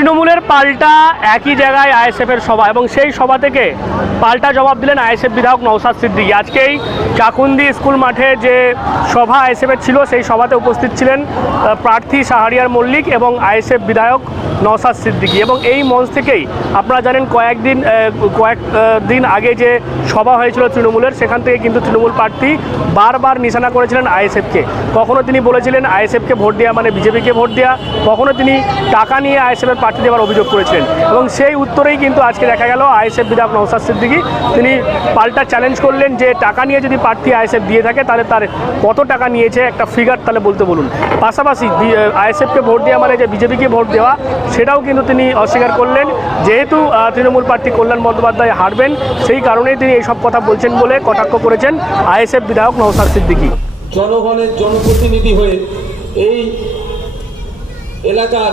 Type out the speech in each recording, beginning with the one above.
তৃণমূলের পাল্টা একই জায়গায় আইএসএফের সভা এবং সেই সভা থেকে পাল্টা জবাব দিলেন আইএসএফ বিধায়ক নওশাদ সিদ্দিকী। আজকেই চাকুন্দি স্কুল মাঠে যে সভা আইএসএফের ছিল সেই সভাতে উপস্থিত ছিলেন প্রার্থী শাহরিয়ার মল্লিক এবং আইএসএফ বিধায়ক নওশাদ সিদ্দিকী। এবং এই মঞ্চ থেকেই আপনারা জানেন কয়েকদিন আগে যে সভা হয়েছিল তৃণমূলের, সেখান থেকে কিন্তু তৃণমূল প্রার্থী বারবার নিশানা করেছিলেন আইএসএফকে। কখনো তিনি বলেছিলেন আইএসএফকে ভোট দেওয়া মানে বিজেপিকে ভোট দেওয়া, কখনো তিনি টাকা নিয়ে আইএসএফের প্রার্থী দেওয়ার অভিযোগ করেছিলেন। এবং সেই উত্তরেই কিন্তু আজকে দেখা গেল আইএসএফ বিধায়ক নওশাদ সিদ্দিকী তিনি পাল্টা চ্যালেঞ্জ করলেন যে টাকা নিয়ে যদি প্রার্থী আইএসএফ দিয়ে থাকে তাহলে তার কত টাকা নিয়েছে একটা ফিগার তাহলে বলতে বলুন। পাশাপাশি আইএসএফকে ভোট দেওয়া মানে যে বিজেপিকে ভোট দেওয়া সেটাও কিন্তু তিনি অস্বীকার করলেন। যেহেতু তৃণমূল প্রার্থী কল্যাণ বন্দ্যোপাধ্যায় হারবেন সেই কারণেই তিনি এইসব কথা বলছেন বলে কটাক্ষ করেছেন আইএসএফ বিধায়ক নওশাদ সিদ্দিকী। জনগণের জনপ্রতিনিধি হয়ে এই এলাকার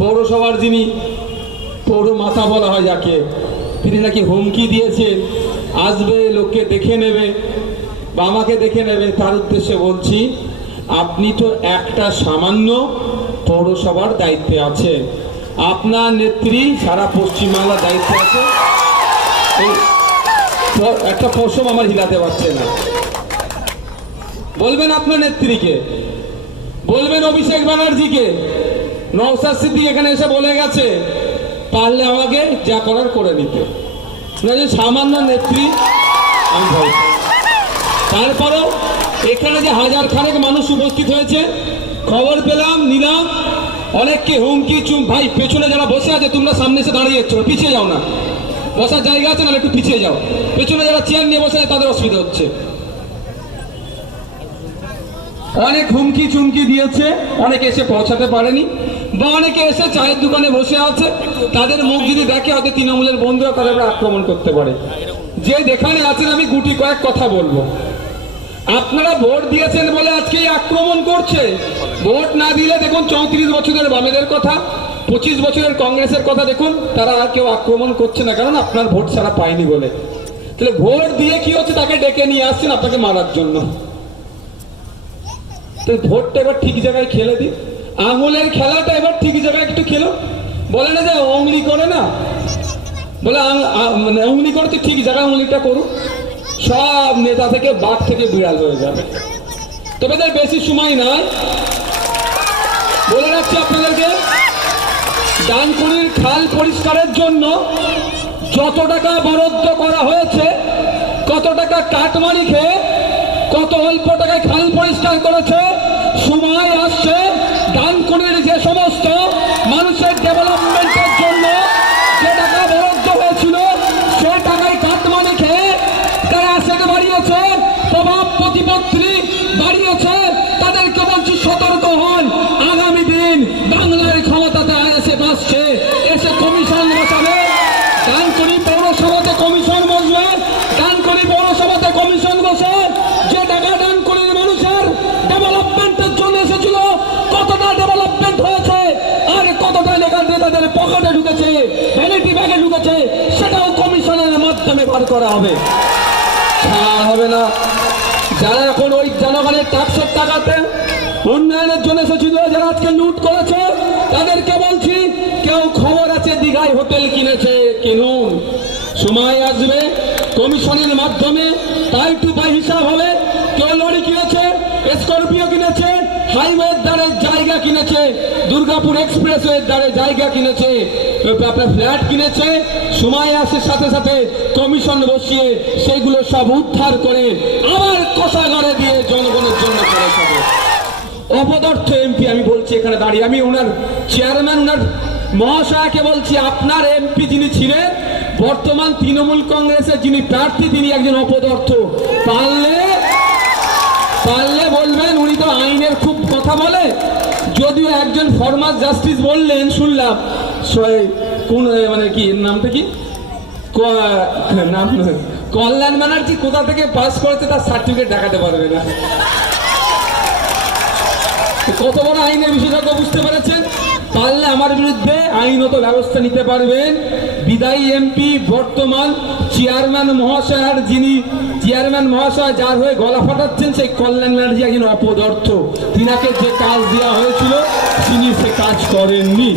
পৌরসভার যিনি পৌর মাথা বলা হয় যাকে, তিনি নাকি হুমকি দিয়েছেন আসবে লোককে দেখে নেবে বা আমাকে দেখে নেবে। তার উদ্দেশ্যে বলছি, আপনি তো একটা সামান্য পৌরসভার দায়িত্বে আছেন, আপনার নেত্রী সারা পশ্চিমবাংলার দায়িত্বে আছে। একটা পশম আমার হিলাতে পারছে না। বলবেন আপনার নেত্রীকে, বলবেন অভিষেক ব্যানার্জিকে। নওশাদ সিদ্দিকী এখানে এসে বলে গেছে পারলে আমাকে যা করার করে নিতে, সামান্য নেত্রী আমি ভয়। তারপরেও এখানে যে হাজার খানেক মানুষ উপস্থিত হয়েছে, খবর পেলাম নিলাম অনেককে হুমকি ভাই পেছনে যারা বসে আছে তোমরা সামনে এসে দাঁড়িয়ে যাচ্ছ, পিছিয়ে যাও না, বসার জায়গা আছে না একটু পিছিয়ে যাও। পেছনে যারা চেয়ার নিয়ে বসে আছে তাদের অসুবিধা হচ্ছে। অনেক হুমকি চুমকি দিয়েছে, অনেকে এসে পৌঁছাতে পারেনি বা অনেকে এসে চায়ের দোকানে বসে আছে, তাদের মুখ যদি দেখে হয়তো তৃণমূলের বন্ধুরা তাদের আক্রমণ করতে পারে। যে যেখানে আছেন আমি গুটি কয়েক কথা বলবো। আপনারা ভোট দিয়েছেন বলে আজকে আক্রমণ করছে। ভোট না দিলে দেখুন 34 বছরের বামেদের কথা, 25 বছরের কংগ্রেসের কথা দেখুন, তারা আর কেউ আক্রমণ করছে না, কারণ আপনার ভোট ছাড়া পায়নি বলে। তাহলে ভোট দিয়ে কি হচ্ছে, তাকে ডেকে নিয়ে আসছেন আপনাকে মারার জন্য। তো ভোটটা এবার ঠিক জায়গায় খেলে দিই, আঙুলের খেলাটা এবার ঠিক জায়গায় একটু খেলো। বলে না যে অঙ্গলি করে না, বলে অঙ্গলি করতে ঠিক জায়গায় অঙ্গলিটা করুন, সব নেতা থেকে বাঘ থেকে বিড়াল হয়ে যাবে। তবে তার বেশি সময় নাই, বলে রাখছি আপনাদেরকে, ডানকুনির খাল পরিষ্কারের জন্য যত টাকা বরাদ্দ করা হয়েছে, কত টাকা কাটমানি খেয়ে কত অল্প টাকায় খাল পরিষ্কার করেছে, সময় আসছে ডানকুনির যে সমস্ত মানুষের ডেভেলপমেন্টের জন্য যে টাকা বরাদ্দ হয়েছিল সে টাকায় কাটমানি খেয়ে তারা অ্যাসেট বাড়িয়েছে, প্রভাব প্রতিপত্তি বাড়িয়েছে। তাদেরকে বলছি সতর্ক হন, আগামী দিন বাংলার ক্ষমতাতে আইএসএফ আসছে, এসে কমিশন বসাবে। ডানকুনি পৌরসভাতে কমিশন বসবে, ডানকুনি পৌরসভাতে কমিশন বসে যে টাকা ডানকুনির মানুষের ডেভেলপমেন্টের জন্য এসেছিল, কতটা ডেভেলপমেন্ট হয়েছে আর কতটা নেতাদের পকেটে ঢুকেছে, ভ্যানিটি ব্যাগে ঢুকেছে, সেটাও কমিশনের মাধ্যমে বার করা হবে, ছাড়া হবে না। যারা এখন ওই জনগণের ট্যাক্সের টাকাতে উন্নয়নের জন্য এসেছিল, যারা আজকে লুট করেছে, তাদেরকে বলছি কেউ খবর আছে দীঘায় হোটেল কিনেছে, কিনুন। সময় আসবে কমিশনের মাধ্যমে টাই টু পাই হিসাব হবে। কেউ লরি কিনেছে, স্করপিও কিনেছে, হাইওয়ের দ্বারে জায়গা কিনেছে, দুর্গাপুর এক্সপ্রেসওয়ের দ্বারে জায়গা কিনেছে, আপনার ফ্ল্যাট কিনেছে। সময় আসে সাথে সাথে কমিশন বসিয়ে সেগুলো সব উদ্ধার করে আবার কোষাগারে দিয়ে জনগণের জন্য করে যাবে। অপদার্থ এমপি আমি বলছি এখানে দাঁড়িয়ে, আমি ওনার চেয়ারম্যান ওনার মহাশয়কে বলছি, আপনার এমপি যিনি ছিলেন, বর্তমান তৃণমূল কংগ্রেসের যিনি প্রার্থী, তিনি একজন অপদার্থ। পারলে বলবেন, উনি তো আইনের খুব কথা বলে, যদিও একজন ফরমার জাস্টিস বললেন শুনলাম, কোন মানে কি নামটা কি নাম, কল্যাণ ব্যানার্জি কোথা থেকে পাস করেছে তার সার্টিফিকেট দেখাতে পারবে না। কত বড় আইনের বিশেষজ্ঞ বুঝতে পেরেছেন। পারলে আমার বিরুদ্ধে আইনত ব্যবস্থা নিতে পারবেন। বিদায়ী এমপি বর্তমান চেয়ারম্যান মহাশয়ের, যিনি চেয়ারম্যান মহাশয় যার হয়ে গলা ফাটাচ্ছেন, সেই কল্যাণ ব্যানার্জি একজন অপদার্থ। তিনাকে যে কাজ দেওয়া হয়েছিল তিনি সে কাজ করেননি।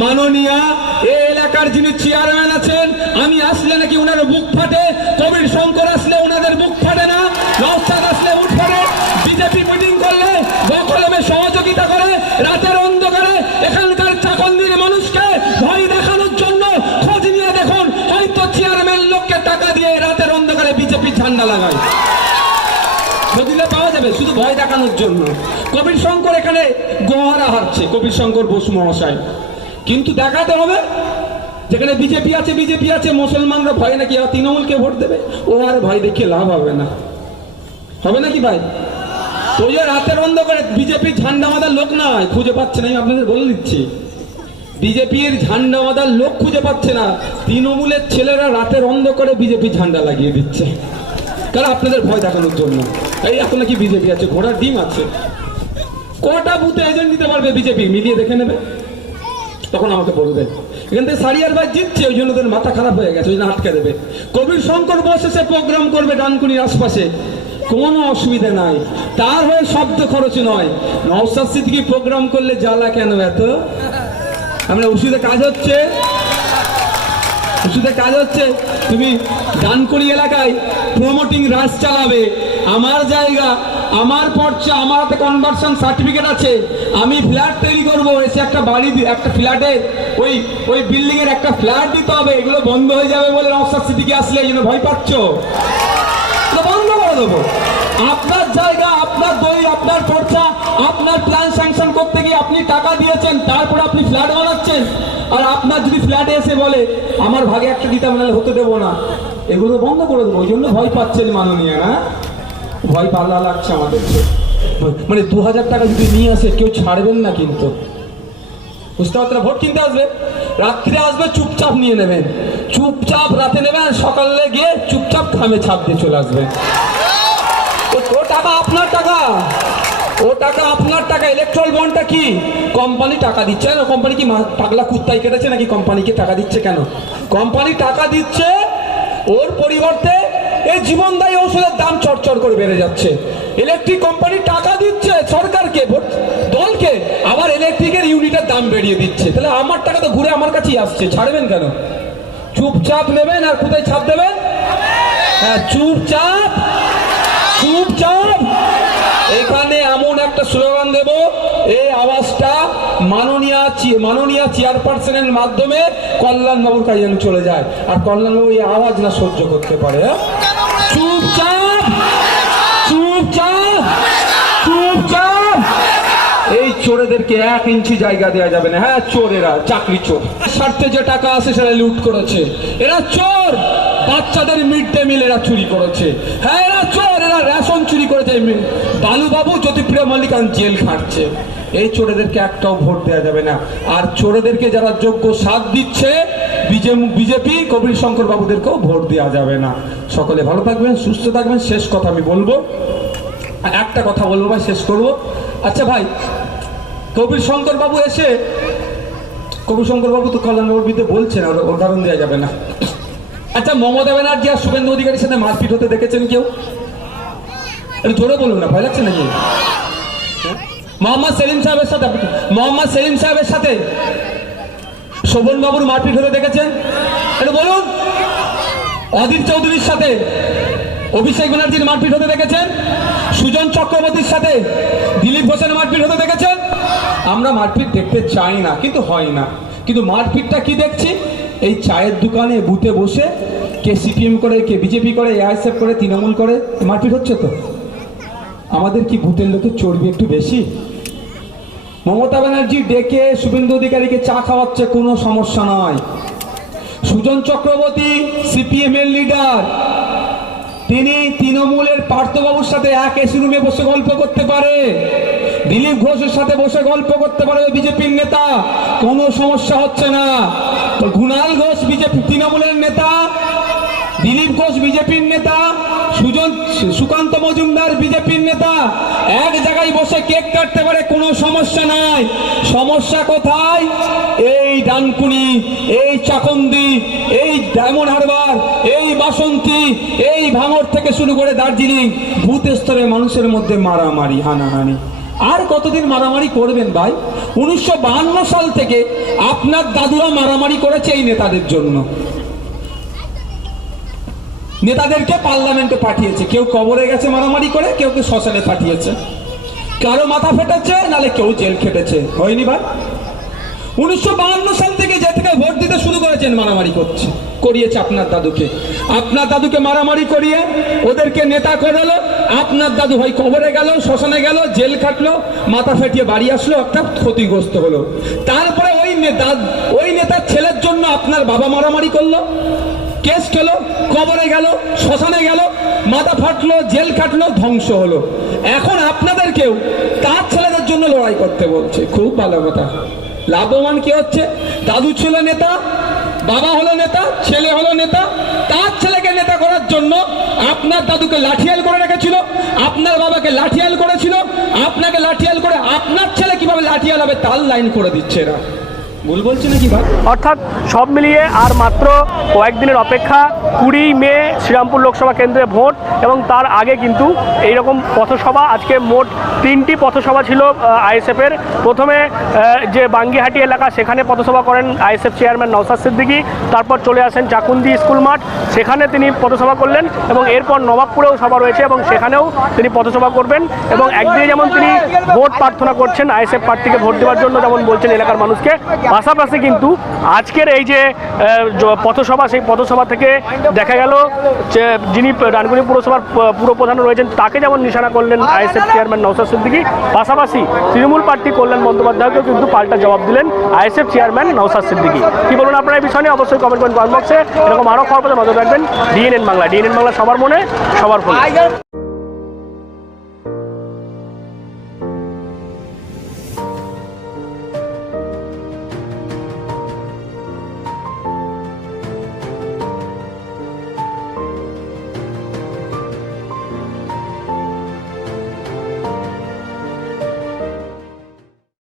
মাননীয়া এই এলাকার যিনি চেয়ারম্যান আছেন, আমি আসলে নাকি ওনার বুক ফাটে, কবির শঙ্কর আসলে ওনাদের বুক ফাটে না, নওশাদ আসলে উঠ পড়ে, বিজেপি মিটিং করলে বকলমে সহযোগিতা করে, রাতের অন্ধকারে এখানকার চাকন্দির মানুষকে ভয় দেখানোর জন্য খোঁজ নিয়ে দেখুন, হয়তো চেয়ারম্যান লোককে টাকা দিয়ে রাতের অন্ধকারে বিজেপি ঝান্ডা লাগায়, খোঁজলে পাওয়া যাবে, শুধু ভয় দেখানোর জন্য। কবির শঙ্কর এখানে গোহারা হারছে, কবির শঙ্কর বসু মহাশয়, কিন্তু দেখাতে হবে যেখানে বিজেপি আছে, মুসলমানরা ভয় নাকি তৃণমূলকে ভোট দেবে, ও আর ভয় দেখিয়ে লাভ হবে না, হবে নাকি ভাই? তো ওই রাতের অন্ধকারে বিজেপির ঝান্ডা বাঁধার লোক নয়, খুঁজে পাচ্ছে না, আমি আপনাদের বলে দিচ্ছি, বিজেপির ঝান্ডা বাঁধার লোক খুঁজে পাচ্ছে না, তৃণমূলের ছেলেরা রাতের অন্ধকারে বিজেপি ঝান্ডা লাগিয়ে দিচ্ছে, কারণ আপনাদের ভয় দেখানোর জন্য। এই এখন নাকি বিজেপি আছে, ঘোড়ার ডিম আছে, কটা বুথে এজেন্ট দিতে পারবে বিজেপি, মিলিয়ে দেখে নেবে, তখন আমাকে বলবে। এখান থেকে সারিয়ার ভাই জিতছে, ওই জন্য ওদের মাথা খারাপ হয়ে গেছে, ওই জন্য আটকে দেবে। কবির শঙ্কর বসে সে প্রোগ্রাম করবে ডানকুনির আশপাশে, কোনো অসুবিধা নাই, তার হয়ে শব্দ খরচ নয়। নওশাদ সিদ্দিকী প্রোগ্রাম করলে জ্বালা কেন এত? আমরা ওষুধে কাজ হচ্ছে, তুমি ডানকুনি এলাকায় প্রমোটিং রাজ চালাবে, আমার জায়গা, আমার পর্চা, আমার হাতে কনভার্সন সার্টিফিকেট আছে, আমি ফ্ল্যাট তৈরি করবো, এসে একটা বাড়ি, একটা ফ্ল্যাটের ওই বিল্ডিং এর একটা ফ্ল্যাট দিতে হবে, এগুলো বন্ধ হয়ে যাবে বলে নওশাদ সিদ্দিকী আসলে এই জন্য ভয় পাচ্ছ, বন্ধ করে দেবো। আপনার জায়গা, আপনার দলিল, আপনার পর্চা, আপনার প্ল্যান স্যাংশন করতে গিয়ে আপনি টাকা দিয়েছেন, তারপর আপনি ফ্ল্যাট বানাচ্ছেন, আর আপনার যদি ফ্ল্যাটে এসে বলে আমার ভাগে একটা দিতে নাহলে হতে দেবো না, এগুলো বন্ধ করে দেবো, ওই জন্য ভয় পাচ্ছেন মাননীয়, না ভয় পাল্লা লাগছে আমাদের, মানে 2000 টাকা যদি নিয়ে আসে কেউ ছাড়বেন না, কিন্তু বুঝতে পারছেন, ভোট কিনতে আসবে, রাত্রে আসবে, চুপচাপ নিয়ে নেবেন, চুপচাপ রাতে নেবেন, সকালে গিয়ে চুপচাপ খামে ছাপ দিয়ে চলে আসবেন। ও টাকা আপনার টাকা, ও টাকা আপনার টাকা। ইলেকট্রাল বন্ডটা কি কোম্পানি টাকা দিচ্ছে না, কোম্পানি কি পাগলা কুত্তাই কেটেছে নাকি কোম্পানিকে টাকা দিচ্ছে? কেন কোম্পানি টাকা দিচ্ছে? ওর পরিবর্তে এই জীবনদায়ী ঔষধের দাম চড়চড় করে বেড়ে যাচ্ছে। ইলেকট্রিক কোম্পানি টাকা দিচ্ছে সরকারকে, দলকে, আবার ইলেকট্রিকের ইউনিটের দাম বেরিয়ে দিচ্ছে, তাহলে আমার টাকা তো ঘুরে আমার কাছেই আসছে, ছাড়বেন কেন? চুপচাপ নেবেন আর কোথায় ছাপ দেবেন? হ্যাঁ, চুপচাপ চুপচাপ। এখানে এমন একটা স্লোগান দেব, এই আওয়াজটা মাননীয় চেয়ারপারসনের মাধ্যমে কল্যাণবাবুর কাছে যেন চলে যায়, আর কল্যাণবাবু এই আওয়াজ না সহ্য করতে পারে। চুপচাপ চুপচাপ চুপচাপ। এই চোরেদেরকে 1 ইঞ্চি জায়গা দেওয়া যাবে না। হ্যাঁ, চোরেরা চাকরি চোর, স্বার্থে যে টাকা আছে সেটা লুট করেছে, এরা চোর। বাচ্চাদের মিড ডে মিল এরা চুরি করেছে। হ্যাঁ, এরা চোর, এরা রেশন চুরি করেছে। বালুবাবু জ্যোতিপ্রিয় মল্লিকান জেল খাটছে। এই চোরেদেরকে একটাও ভোট দেওয়া যাবে না। আর চোরেদেরকে যারা যোগ্য সাথ দিচ্ছে বিজেপি, কবির শঙ্কর বাবুদেরকেও ভোট দেওয়া যাবে না। সকলে ভালো থাকবেন, সুস্থ থাকবেন। শেষ কথা আমি বলবো, একটা কথা বলবো ভাই, শেষ করবো। আচ্ছা ভাই, কবির শঙ্কর বাবু এসে, কবির শঙ্কর বাবু তো কল্যাণবাবুর বিরুদ্ধে বলছেন, ওর কারণ দেওয়া যাবে না। আচ্ছা, মমতা ব্যানার্জি আর শুভেন্দু অধিকারীর সাথে মারপিট হতে দেখেছেন কেউ? একটু জোরে বলুন না, ভয় লাগছে নাকি? মোহাম্মদ সেলিম সাহেবের সাথে শোভন বাবুর মারপিট হতে দেখেছেন? একটু বলুন। অধীর চৌধুরীর সাথে অভিষেক ব্যানার্জির মারপিট হতে দেখেছেন? সুজন চক্রবর্তীর সাথে দিলীপ ঘোষের মারপিট হতে দেখেছেন? আমরা মারপিট দেখতে চাই না, কিন্তু হয় না। কিন্তু মারপিটটা কি দেখছি? এই চায়ের দোকানে বুথে বসে কে সিপিএম করে, কে বিজেপি করে, এআইএসএফ করে, তৃণমূল করে, মারপিট হচ্ছে। তো আমাদের কি বুথের লোকের চর্বি একটু বেশি? মমতা ব্যানার্জি ডেকে শুভেন্দু অধিকারীকে চা খাওয়াচ্ছে, কোনো সমস্যা নয়। সুজন চক্রবর্তী সিপিএম এর লিডার, তিনি তৃণমূলের পার্থবাবুর সাথে এক এসি রুমে বসে গল্প করতে পারে, দিলীপ ঘোষের সাথে বসে গল্প করতে পারে বিজেপির নেতা, কোনো সমস্যা হচ্ছে না। তো কুণাল ঘোষ বিজেপি তৃণমূলের নেতা, দিলীপ ঘোষ বিজেপির নেতা, সুকান্ত মজুমদার বিজেপির নেতা, এক জায়গায় বসে কেক কাটতে পারে, কোনো সমস্যা নাই। সমস্যা কোথায়? এই ডানকুনি, এই চাকন্দি, এই ডায়মন্ড হারবার, এই বাসন্তী, এই ভাঙড় থেকে শুরু করে দার্জিলিং, বুথ স্তরে মানুষের মধ্যে মারামারি, হানাহানি। আর কতদিন মারামারি করবেন ভাই? 1952 সাল থেকে আপনার দাদুরা মারামারি করেছে এই নেতাদের জন্য। নেতাদেরকে পার্লামেন্টে পাঠিয়েছে, কেউ কবরে গেছে মারামারি করে, কেউ শ্মশানে পাঠিয়েছে, কারো মাথা ফেটেছে, নালে কেউ জেল খেটেছে। হয়নি ভাই? 1952 সাল থেকে যে থেকে ভোট দিতে শুরু করেছেন মারামারি করিয়েছে আপনার দাদুকে। আপনার দাদুকে মারামারি করিয়ে ওদেরকে নেতা করালো। আপনার দাদু ভাই কবরে গেল, শ্মশানে গেল, জেল খাটলো, মাথা ফেটিয়ে বাড়ি আসলো, একটা ক্ষতিগ্রস্ত হলো। তারপরে ওই নেতার ছেলের জন্য আপনার বাবা মারামারি করলো, কেস খেলো, কবরে গেল, শ্মশানে গেল, মাথা ফাটলো, জেল খাটলো, ধ্বংস হলো। এখন আপনাদেরকেও তার ছেলেদের জন্য লড়াই করতে বলছে। খুব ভালো কথা। লাভবান কি হচ্ছে? দাদু ছিল নেতা, বাবা হলো নেতা, ছেলে হলো নেতা। তার ছেলেকে নেতা করার জন্য আপনার দাদুকে লাঠিয়াল করে রেখেছিল, আপনার বাবাকে লাঠিয়াল করেছিল, আপনাকে লাঠিয়াল করে আপনার ছেলে কিভাবে লাঠিয়াল হবে তার লাইন করে দিচ্ছে এরা। ভুল বলছি নাকি ভাই? অর্থাৎ সব মিলিয়ে আর মাত্র কয়েকদিনের অপেক্ষা। 20 মে শ্রীরামপুর লোকসভা কেন্দ্রে ভোট, এবং তার আগে কিন্তু এইরকম পথসভা, আজকে মোট 3টি পথসভা ছিল আইএসএফের। প্রথমে যে বাঙ্গিহাটি এলাকা, সেখানে পথসভা করেন আইএসএফ চেয়ারম্যান নওশাদ সিদ্দিকী। তারপর চলে আসেন চাকুন্দি স্কুল মাঠ, সেখানে তিনি পথসভা করলেন, এবং এরপর নবাবপুরেও সভা রয়েছে এবং সেখানেও তিনি পথসভা করবেন। এবং একদিকে যেমন তিনি ভোট প্রার্থনা করছেন আইএসএফ প্রার্থীকে ভোট দেওয়ার জন্য, যেমন বলছেন এলাকার মানুষকে, পাশাপাশি কিন্তু আজকের এই যে পথসভা, সেই পথসভা থেকে দেখা গেল যে যিনি ডানকুনি পুরসভার পুরপ্রধান রয়েছেন তাকে যেমন নিশানা করলেন আইএসএফ চেয়ারম্যান নওশাদ সিদ্দিকী, পাশাপাশি তৃণমূল প্রার্থী কল্যাণ বন্দ্যোপাধ্যায়কেও কিন্তু পাল্টা জবাব দিলেন আইএসএফ চেয়ারম্যান নওশাদ সিদ্দিকী। কি বলুন আপনারা এই বিষয় নিয়ে? অবশ্যই কমেন্ট করুন কমেন্ট বক্সে। এরকম আরও খবর পেতে নজর রাখবেন ডিএনএন বাংলা। ডিএনএন বাংলা সবার মনে, সবার ফোনে।